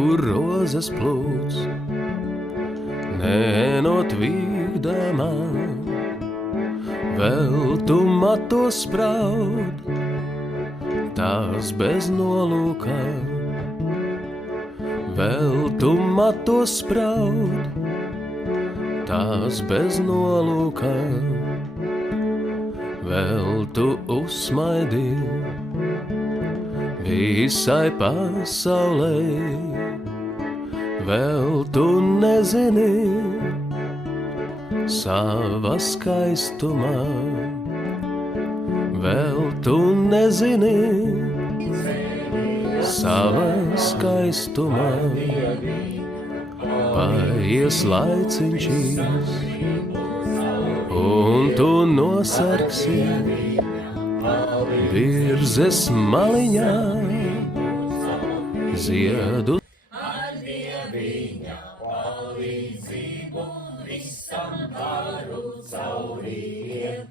kur rozes plūc, nenot vīgdamā, vēl tu matos spraud, tās bez nolūkā, vēl tu matos spraud, tās bez nolūkā, vēl tu uzsmaidi visai pasaulē, vēl tu nezini sava skaistumā, vēl tu nezini sava skaistumā, paies laiciņš īs, un tu nosargsi virzes maliņā ziedu. Ar Dieviņa palīdzību visam varu caurīt.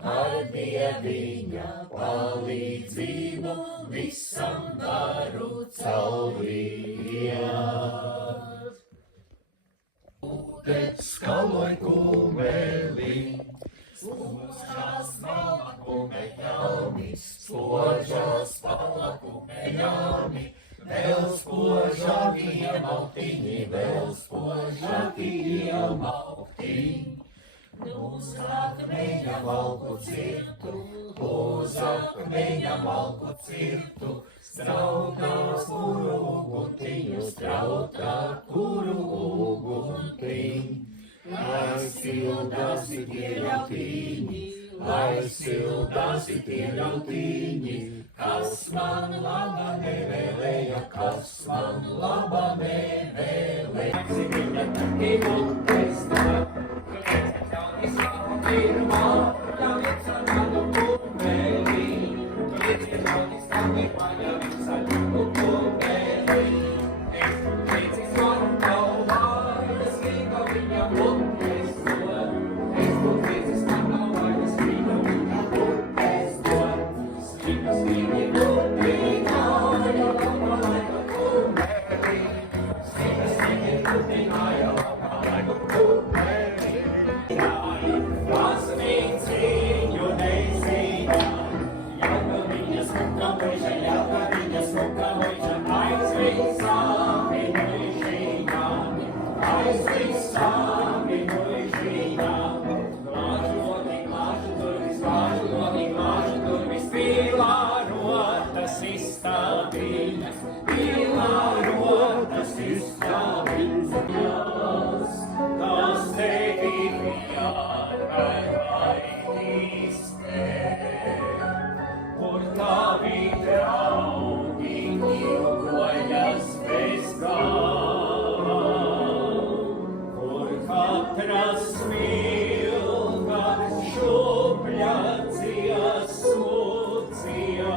Ar Dieviņa palīdzību visam varu caurīt. Ūdens skaloj kumelī, spožās malakumeņāmi, spožās malakumeņāmi, vēl spožāki iemaltiņi, vēl spožāki iemaltiņi. Uz akmeņa malku cirtu, uz akmeņa malku cirtu, strautā kuru uguntiņu, strautā kuru uguntiņu. Lai sildāsi tie ļautiņi, lai sildāsi tie ļautiņi, kas man laba nevēlēja, kas man laba nevēlēja. Viņa taki montes, pirmā, ļaujiet sarādu kumeli, lieciet ļaudis tavi maņa visai kumeli. Es liecīs man galvā, es līga viņa montes dod, es liecīs man galvā, es līga viņa montes dod. Skrika skriki lutiņā, ja lapa laika kumeli, skrika skriki lutiņā, ja lapa laika kumeli. Pasmīciņu neziņā, jauka viņa smuka muiža, aiz visāmi muižiņāmi, aiz visāmi muižiņāmi. Glāžu durvis, pilārotas istabiņas, pilārotas istabiņas. Tas tevi kur tavi draugi ilgojas bez gala, kur katra smilga šupļa dziesmucija,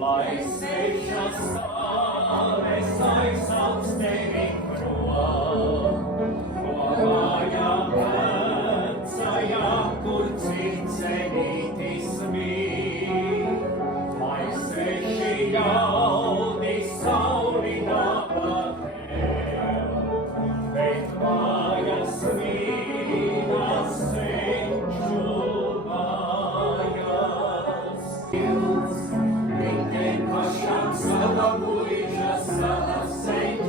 lai svešas stāves aizsaugs tevi prom, Vāja vecajā, kur cicenītis mīt, lai sveši ļauni sauli napavēl, bet mājas mīnas senču mājas. Pilns, viņiem pašām sava muiža, sava senču